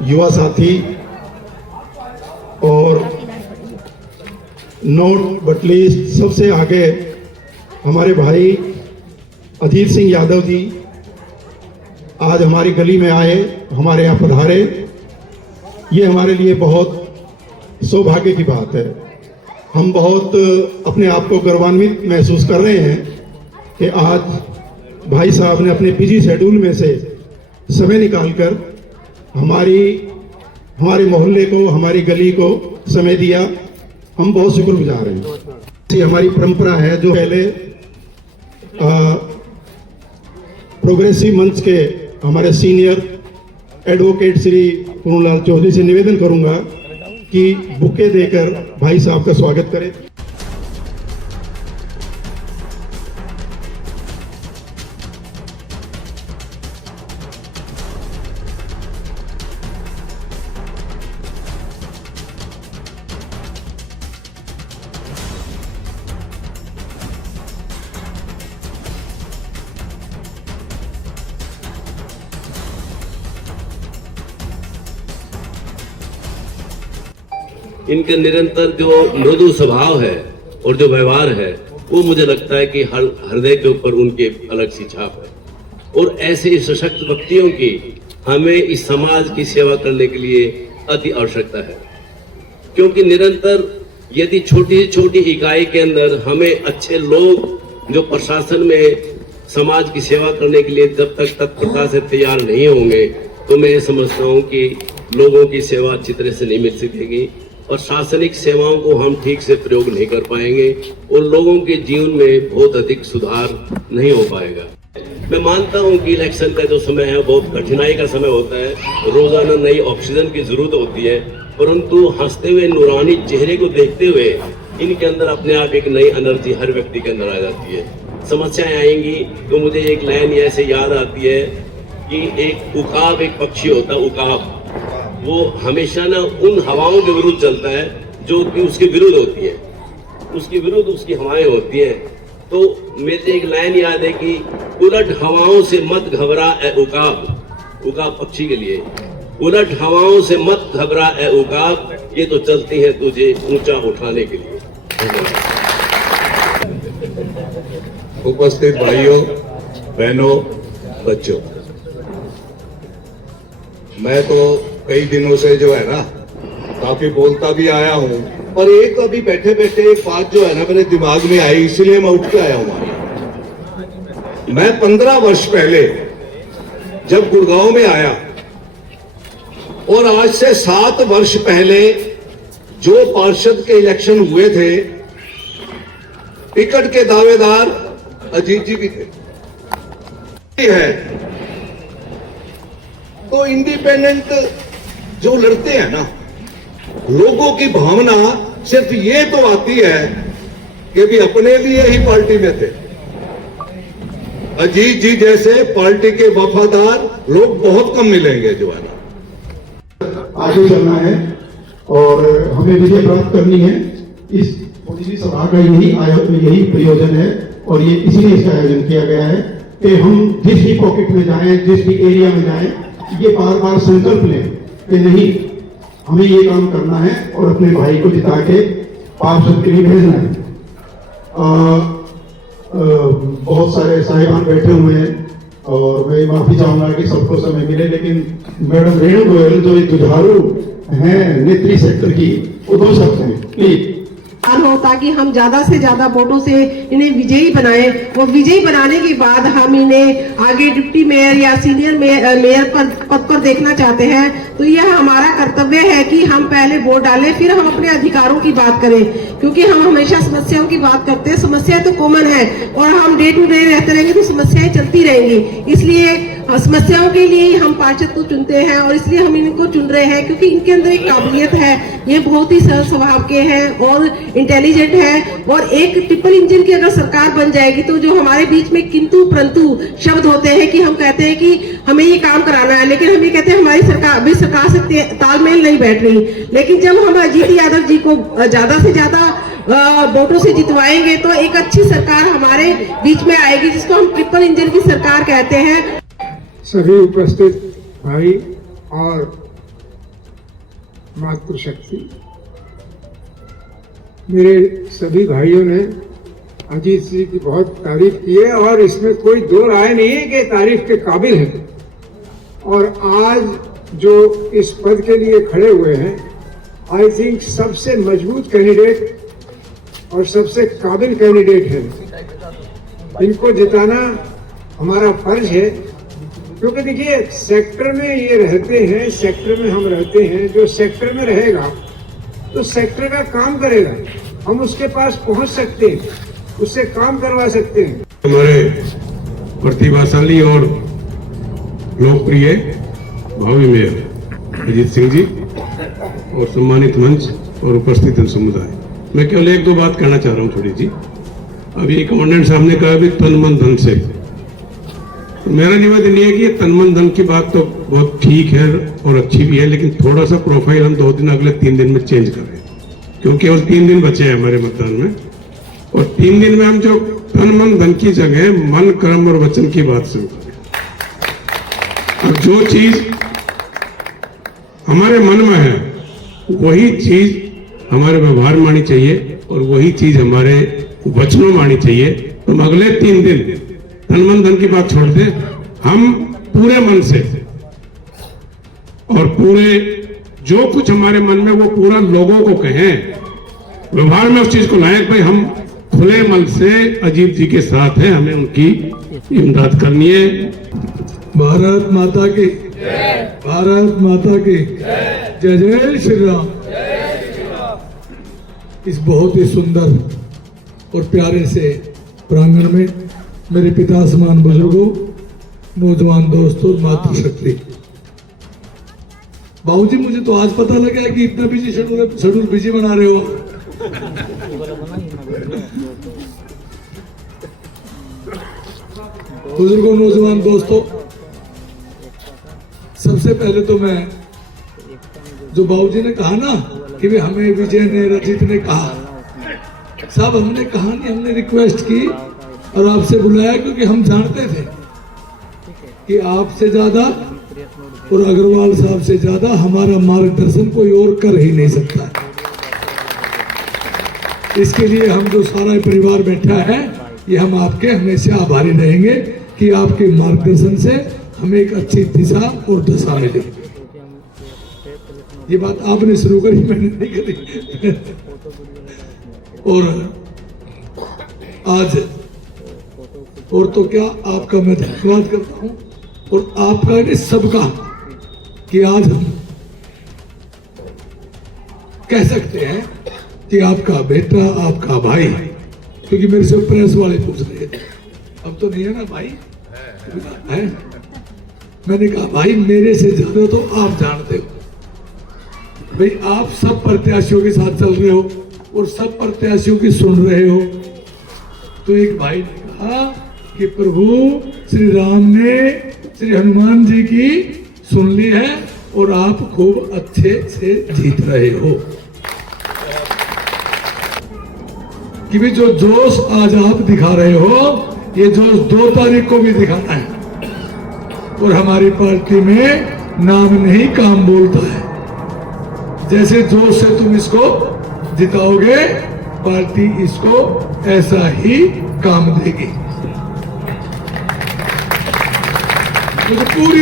युवा साथी और नॉट बट लीस्ट सबसे आगे हमारे भाई अजीत सिंह यादव जी आज हमारी गली में आए, हमारे यहाँ पधारे। ये हमारे लिए बहुत सौभाग्य की बात है। हम बहुत अपने आप को गौरवान्वित महसूस कर रहे हैं कि आज भाई साहब ने अपने बिजी शेड्यूल में से समय निकालकर हमारे मोहल्ले को, हमारी गली को समय दिया। हम बहुत शुक्रगुजार हैं। ये हमारी परंपरा है जो पहले प्रोग्रेसिव मंच के हमारे सीनियर एडवोकेट श्री पूर्णलाल चौधरी से निवेदन करूंगा कि बुके देकर भाई साहब का स्वागत करें। इनका निरंतर जो मृदु स्वभाव है और जो व्यवहार है वो मुझे लगता है कि हर हृदय के ऊपर उनके अलग सी छाप है। और ऐसे सशक्त व्यक्तियों की हमें इस समाज की सेवा करने के लिए अति आवश्यकता है, क्योंकि निरंतर यदि छोटी से छोटी इकाई के अंदर हमें अच्छे लोग जो प्रशासन में समाज की सेवा करने के लिए जब तक तत्परता से तैयार नहीं होंगे तो मैं ये समझता हूँ कि लोगों की सेवा अच्छी तरह से नहीं मिल सकेगी और शासनिक सेवाओं को हम ठीक से प्रयोग नहीं कर पाएंगे और लोगों के जीवन में बहुत अधिक सुधार नहीं हो पाएगा। मैं मानता हूं कि इलेक्शन का जो समय है बहुत कठिनाई का समय होता है, रोजाना नई ऑक्सीजन की जरूरत होती है, परंतु हंसते हुए नूरानी चेहरे को देखते हुए इनके अंदर अपने आप एक नई एनर्जी हर व्यक्ति के अंदर आ जाती है। समस्याएं आएंगी तो मुझे एक लाइन ऐसे याद आती है कि एक उकाब, एक पक्षी होता है उकाब, वो हमेशा ना उन हवाओं के विरुद्ध चलता है जो कि उसके विरुद्ध होती है, उसके विरुद्ध उसकी हवाएं होती हैं। तो मेरे एक लाइन याद है कि उलट हवाओं से मत घबरा ए उकाब, उकाब पक्षी के लिए, उलट हवाओं से मत घबरा ए उकाब, ये तो चलती है तुझे ऊंचा उठाने के लिए। उपस्थित भाइयों, बहनों, बच्चों, मैं तो कई दिनों से जो है ना काफी बोलता भी आया हूं, और एक अभी बैठे बैठे एक बात जो है ना मेरे दिमाग में आई, इसलिए मैं उठ के आया हूं। मैं 15 वर्ष पहले जब गुड़गांव में आया और आज से 7 वर्ष पहले जो पार्षद के इलेक्शन हुए थे, टिकट के दावेदार अजीत जी भी थे। है तो इंडिपेंडेंट जो लड़ते हैं ना, लोगों की भावना सिर्फ ये तो आती है कि भी अपने लिए ही पार्टी में थे। अजीत जी जैसे पार्टी के वफादार लोग बहुत कम मिलेंगे जो है ना। आगे चलना है और हमें विजय प्राप्त करनी है। इस पूरी सभा का यही प्रयोजन है और ये इसलिए इसका आयोजन किया गया है कि हम जिस भी पॉकेट में जाएं, जिस भी एरिया में जाएं, ये बार बार संकल्प लें कि नहीं, हमें ये काम करना है और अपने भाई को जिता के पार्षद के लिए भेजना है। बहुत सारे साहिबान बैठे हुए हैं और मैं माफी चाहूंगा कि सबको समय मिले, लेकिन मैडम रेणु गोयल जो एक जुझारू हैं नेत्री सेक्टर की, वो 2 शब्द हैं प्लीज हो ताकि हम ज्यादा से ज्यादा वोटों से इन्हें विजयी बनाएं और विजयी बनाने के बाद हम इन्हें आगे डिप्टी मेयर या सीनियर मेयर पद पर देखना चाहते हैं। तो यह हमारा कर्तव्य है कि हम पहले वोट डालें, फिर हम अपने अधिकारों की बात करें, क्योंकि हम हमेशा समस्याओं की बात करते हैं। समस्याएं तो कॉमन है और हम डे टू डे रहते रहेंगे तो समस्याएं चलती रहेंगी। इसलिए समस्याओं के लिए हम पार्षद को चुनते हैं और इसलिए हम इनको चुन रहे हैं क्योंकि इनके अंदर एक काबिलियत है, ये बहुत ही सरल स्वभाव के हैं और इंटेलिजेंट है। और एक ट्रिपल इंजन की अगर सरकार बन जाएगी तो जो हमारे बीच में किंतु परंतु शब्द होते हैं कि हम कहते हैं कि हमें ये काम कराना है, लेकिन हम ये कहते हैं हमारी सरकार अभी सरकार से तालमेल नहीं बैठ रही। लेकिन जब हम अजीत यादव जी को ज्यादा से ज्यादा वोटों से जितवाएंगे तो एक अच्छी सरकार हमारे बीच में आएगी, जिसको हम ट्रिपल इंजन की सरकार कहते हैं। सभी उपस्थित भाई और मातृशक्ति। मेरे सभी भाइयों ने अजीत जी की बहुत तारीफ की है और इसमें कोई दो राय नहीं है कि तारीफ के काबिल है। और आज जो इस पद के लिए खड़े हुए हैं, आई थिंक सबसे मजबूत कैंडिडेट और सबसे काबिल कैंडिडेट है। इनको जिताना हमारा फर्ज है, क्योंकि देखिए सेक्टर में ये रहते हैं, सेक्टर में हम रहते हैं। जो सेक्टर में रहेगा तो सेक्टर का काम करेगा, हम उसके पास पहुंच सकते हैं, उससे काम करवा सकते हैं। हमारे प्रतिभाशाली और लोकप्रिय भावी मेयर अजीत सिंह जी और सम्मानित मंच और उपस्थित जन समुदाय, मैं केवल एक दो बात कहना चाह रहा हूँ थोड़ी जी। अभी कमांडेंट साहब ने कहा भी तन मन धन से, तो मेरा निवेदन ये है कि तन मन धन की बात तो बहुत ठीक है और अच्छी भी है, लेकिन थोड़ा सा प्रोफाइल हम 2 दिन अगले 3 दिन में चेंज करें, क्योंकि और 3 दिन बचे हैं हमारे मतदान में। और 3 दिन में हम जो तन मन धन की जगह मन कर्म और वचन की बात शुरू करें। अब जो चीज हमारे मन में है वही चीज हमारे व्यवहार में आनी चाहिए और वही चीज हमारे वचनों में आनी चाहिए। तो हम अगले 3 दिन तन मन धन की बात छोड़ दें, हम पूरे मन से और पूरे जो कुछ हमारे मन में वो पूरा लोगों को कहें, व्यवहार में उस चीज को लायक भाई हम खुले मन से अजीत जी के साथ हैं, हमें उनकी इमदाद करनी है। भारत माता की भारत माता की जय जय श्री राम। इस बहुत ही सुंदर और प्यारे से प्रांगण में मेरे पिता समान बुजुर्गों, नौजवान दोस्तों, मातृशक्ति, बाबूजी मुझे तो आज पता लगा कि इतना बिजी शेड्यूल बिजी बना रहे हो। बुजुर्गों, नौजवान दोस्तों, सबसे पहले तो मैं जो बाबूजी ने कहा ना कि वे हमें विजय ने रजित ने कहा, साहब हमने कहा नहीं, हमने रिक्वेस्ट की और आपसे बुलाया क्योंकि हम जानते थे कि आपसे ज्यादा और अग्रवाल साहब से ज्यादा हमारा मार्गदर्शन कोई और कर ही नहीं सकता है। इसके लिए हम जो सारा परिवार बैठा है, ये हम आपके हमेशा आभारी रहेंगे कि आपके मार्गदर्शन से हमें एक अच्छी दिशा और दशा मिली। ये बात आपने शुरू करी, मैंने नहीं करी। और आज और तो क्या आपका मैं धन्यवाद करता हूं और आपका नहीं सबका कि आज हम कह सकते हैं कि आपका बेटा, आपका भाई, क्योंकि मेरे से प्रेस वाले पूछ रहे थे, अब तो नहीं है ना भाई है? मैंने कहा भाई मेरे से ज्यादा तो आप जानते हो भाई, आप सब प्रत्याशियों के साथ चल रहे हो और सब प्रत्याशियों की सुन रहे हो। तो एक भाई ने कहा कि प्रभु श्री राम ने श्री हनुमान जी की सुन ली है और आप खूब अच्छे से जीत रहे हो। कि भी जो जोश आज आप दिखा रहे हो, ये जोश 2 तारीख को भी दिखाना है। और हमारी पार्टी में नाम नहीं काम बोलता है। जैसे जोश से तुम इसको जिताओगे, पार्टी इसको ऐसा ही काम देगी। तो पूरी